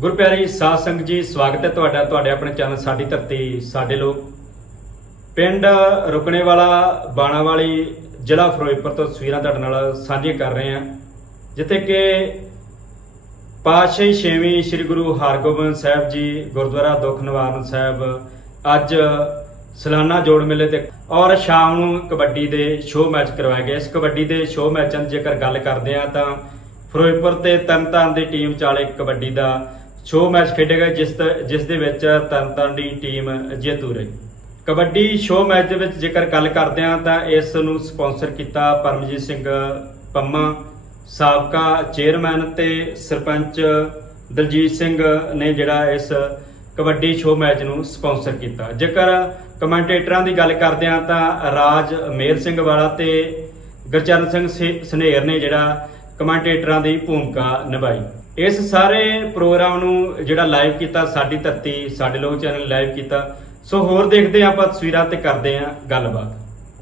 ਗੁਰਪਿਆਰੀ ਸਾਧ ਸੰਗਤ ਜੀ, ਸਵਾਗਤ ਹੈ ਤੁਹਾਡਾ, ਤੁਹਾਡੇ ਆਪਣੇ ਚੈਨਲ ਸਾਡੀ ਧਰਤੀ, ਸਾਡੇ ਲੋਕ। ਪਿੰਡ ਰੁਕਣੇ ਵਾਲਾ ਬਾਣਾ ਵਾਲੀ ਜ਼ਿਲ੍ਹਾ ਫਿਰੋਜ਼ਪੁਰ ਤੋਂ ਤਸਵੀਰਾਂ ਤੁਹਾਡੇ ਨਾਲ ਸਾਂਝੀਆਂ ਕਰ ਰਹੇ ਹਾਂ। ਜਿੱਥੇ ਕਿ ਪਾਤਸ਼ਾਹੀ ਛੇਵੀਂ ਸ੍ਰੀ ਗੁਰੂ ਹਰਗੋਬਿੰਦ ਸਾਹਿਬ ਜੀ, ਗੁਰਦੁਆਰਾ ਦੁੱਖ ਨਿਵਾਰਨ ਸਾਹਿਬ, ਅੱਜ ਸਲਾਨਾ ਜੋੜ ਮੇਲੇ ਤੇ ਔਰ ਸ਼ਾਮ ਨੂੰ ਕਬੱਡੀ ਦੇ ਸ਼ੋਅ ਮੈਚ ਕਰਵਾਏ ਗਏ। ਇਸ ਕਬੱਡੀ ਦੇ ਸ਼ੋਅ ਮੈਚਾਂ ਦੀ ਜੇਕਰ ਗੱਲ ਕਰਦੇ ਹਾਂ ਤਾਂ ਫਿਰੋਜ਼ਪੁਰ ਤੇ ਤਰਨਤਾਰਨ ਦੀ ਟੀਮ ਚਾਲੇ ਕਬੱਡੀ ਦਾ ਸ਼ੋਅ ਮੈਚ ਖੇਡੇ ਗਏ ਜਿਸ ਤ- ਜਿਸ ਦੇ ਵਿੱਚ ਤਰਨਤਾਰਨ ਦੀ ਟੀਮ ਜੇਤੂ ਰਹੀ ਕਬੱਡੀ ਸ਼ੋਅ ਮੈਚ ਦੇ ਵਿੱਚ ਜੇਕਰ ਗੱਲ ਕਰਦੇ ਹਾਂ ਤਾਂ ਇਸ ਨੂੰ ਸਪਾਂਸਰ ਕੀਤਾ ਪਰਮਜੀਤ ਸਿੰਘ ਪੰਮਾ, ਸਾਬਕਾ ਚੇਅਰਮੈਨ ਤੇ ਸਰਪੰਚ ਦਲਜੀਤ ਸਿੰਘ ਨੇ ਜਿਹੜਾ ਇਸ ਕਬੱਡੀ ਸ਼ੋਅ ਮੈਚ ਨੂੰ ਸਪਾਂਸਰ ਕੀਤਾ। ਜੇਕਰ ਕਮੈਂਟੇਟਰਾਂ ਦੀ ਗੱਲ ਕਰਦੇ ਹਾਂ ਤਾਂ ਰਾਜ ਮੇਰ ਸਿੰਘ ਵਾਲਾ ਤੇ ਗੁਰਚਰਨ ਸਿੰਘ ਸੇ- ਸਨੇਰ ਨੇ ਜਿਹੜਾ ਕਮੈਂਟੇਟਰਾਂ ਦੀ ਭੂਮਿਕਾ ਨਿਭਾਈ। ਇਸ ਸਾਰੇ ਪ੍ਰੋਗਰਾਮ ਨੂੰ ਜਿਹੜਾ ਲਾਈਵ ਕੀਤਾ, ਸਾਡੀ ਧਰਤੀ, ਸਾਡੇ ਲੋਕ ਚੈਨਲ ਲਾਈਵ ਕੀਤਾ। ਸੋ ਹੋਰ ਦੇਖਦੇ ਆਪਾਂ ਤਸਵੀਰਾਂ ਤੇ ਕਰਦੇ ਹਾਂ ਗੱਲਬਾਤ।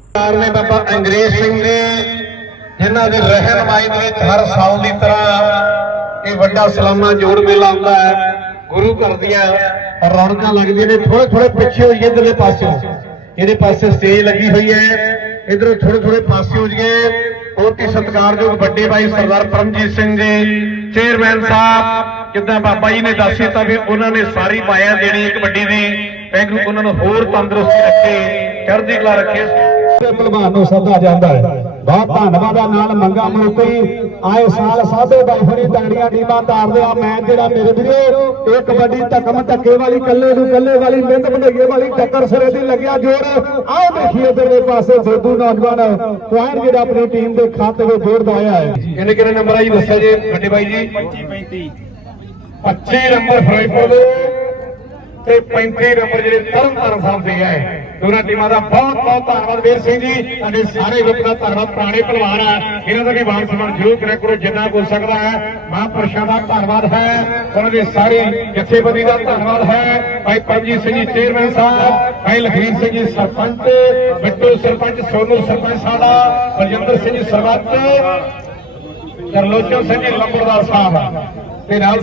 ਸਰਕਾਰ ਨੇ ਬਾਬਾ ਅੰਗਰੇਜ਼ ਸਿੰਘ ਨੇ ਜਿਨ੍ਹਾਂ ਦੀ ਰਹਿਨਮਾਈ ਦੇ ਵਿੱਚ ਹਰ ਸਾਲ ਦੀ ਤਰ੍ਹਾਂ ਇਹ ਵੱਡਾ ਸਲਾਮਾ ਜੋੜ ਮੇਲਾ ਹੁੰਦਾ ਹੈ, ਗੁਰੂ ਘਰ ਦੀਆਂ ਰੌਣਕਾਂ ਲੱਗਦੀਆਂ ਨੇ ਥੋੜੇ ਥੋੜੇ ਪਿੱਛੇ ਹੋਈਏ ਇਧਰਲੇ ਪਾਸਿਓਂ। ਇਹਦੇ ਪਾਸੇ ਸਟੇਜ ਲੱਗੀ ਹੋਈ ਹੈ, ਇਧਰੋਂ ਥੋੜੇ ਥੋੜੇ ਪਾਸੇ ਹੋ ਜਗੇ ਬਹੁਤ ਹੀ ਸਤਿਕਾਰਯੋਗ ਵੱਡੇ ਭਾਈ ਸਰਦਾਰ ਪਰਮਜੀਤ ਸਿੰਘ ਜੀ ਚੇਅਰਮੈਨ ਸਾਹਿਬ, ਜਿੱਦਾਂ ਬਾਬਾ ਜੀ ਨੇ ਦੱਸ ਦਿੱਤਾ ਵੀ ਉਹਨਾਂ ਨੇ ਸਾਰੀ ਮਾਇਆ ਦੇਣੀ ਹੈ ਕਬੱਡੀ ਦੀ ਵਾਹਿਗੁਰੂ ਉਹਨਾਂ ਨੂੰ ਹੋਰ ਤੰਦਰੁਸਤੀ ਰੱਖੇ, ਚੜ੍ਹਦੀ ਕਲਾ ਰੱਖੇ। ਭਲਵਾਨ ਨੂੰ ਸੱਦਾ ਜਾਂਦਾ ਹੈ। ਬਹੁਤ ਧੰਨਵਾਦ ਆ ਨਾਲ ਮੰਗਾ ਮਲੋਕੀ ਆਏ ਸਾਲ ਸਾਧੇ ਬਾਈ ਫੜੀ ਤਗੜੀਆਂ ਟੀਮਾਂ ਤਾਰਦੇ ਆ। ਮੈਚ ਜਿਹੜਾ ਮੇਰੇ ਵੀਰੇ ਇਹ ਕਬੱਡੀ ਧੱਕਮ ਧੱਕੇ ਵਾਲੀ ਕੱਲੇ ਨੂੰ ਕੱਲੇ ਵਾਲੀ ਮਿੰਟ ਬਣਾਈਏ ਵਾਲੀ ਟੱਕਰ ਸਿਰੇ ਦੀ ਲੱਗਿਆ ਜੋਰ। ਆਓ ਦੇਖੀਏ ਤੇਰੇ ਪਾਸੇ ਸੇਦੂ ਨੌਜਵਾਨ। ਪੁਆਇੰਟ ਜਿਹੜਾ ਆਪਣੀ ਟੀਮ ਦੇ ਖਾਤੇ ਵਿੱਚ ਜੋੜਦਾ ਆਇਆ ਹੈ। ਕਿੰਨੇ ਕਿੰਨੇ ਨੰਬਰ ਆ ਜੀ? ਦੱਸਿਆ ਜੀ। ਵੱਡੇ ਬਾਈ ਜੀ। 25 35 25 ਨੰਬਰ ਫਿਰੋਜ਼ਪੁਰ ਦੇ। ਤੇ 35 ਨੰਬਰ ਜਿਹੜੇ ਤਰਨਤਾਰਨ ਸਾਹਿਬ ਦੇ ਹੈ ਦੋਨਾਂ ਟੀਮਾਂ ਦਾ ਬਹੁਤ ਬਹੁਤ ਧੰਨਵਾਦ ਵੀਰ ਸਿੰਘ ਜੀ। ਸਾਡੇ ਸਾਰੇ ਗਰੁੱਪ ਦਾ ਧੰਨਵਾਦ, ਪੁਰਾਣੇ ਪਹਿਲਵਾਨ ਆ। ਇਹਨਾਂ ਦਾ ਵੀ ਮਾਨ ਸਨਮਾਨ ਜ਼ਰੂਰ ਕਰਿਆ ਕਰੋ, ਜਿੰਨਾ ਹੋ ਸਕਦਾ ਹੈ। ਮਹਾਂਪੁਰਸ਼ਾਂ ਦਾ ਧੰਨਵਾਦ ਹੈ। ਉਹਨਾਂ ਦੇ ਸਾਰੇ ਜਥੇਬੰਦੀ ਦਾ ਧੰਨਵਾਦ ਹੈ। ਭਾਈ ਪਰਮਜੀਤ ਸਿੰਘ ਜੀ ਚੇਅਰਮੈਨ ਸਾਹਿਬ, ਭਾਈ ਲਖਵੀਰ ਸਿੰਘ ਜੀ ਸਰਪੰਚ, ਬਿੱਟੂ ਸਰਪੰਚ, ਸੋਨੂ ਸਰਪੰਚ ਸਾਡਾ ਬਲਜਿੰਦਰ ਸਿੰਘ ਜੀ ਸਰਪੰਚ ਤਰਲੋਚਨ ਸਿੰਘ ਜੀ ਲੰਬੜਦਾਰ ਸਾਹਿਬ। ਤੇ ਨਾਲ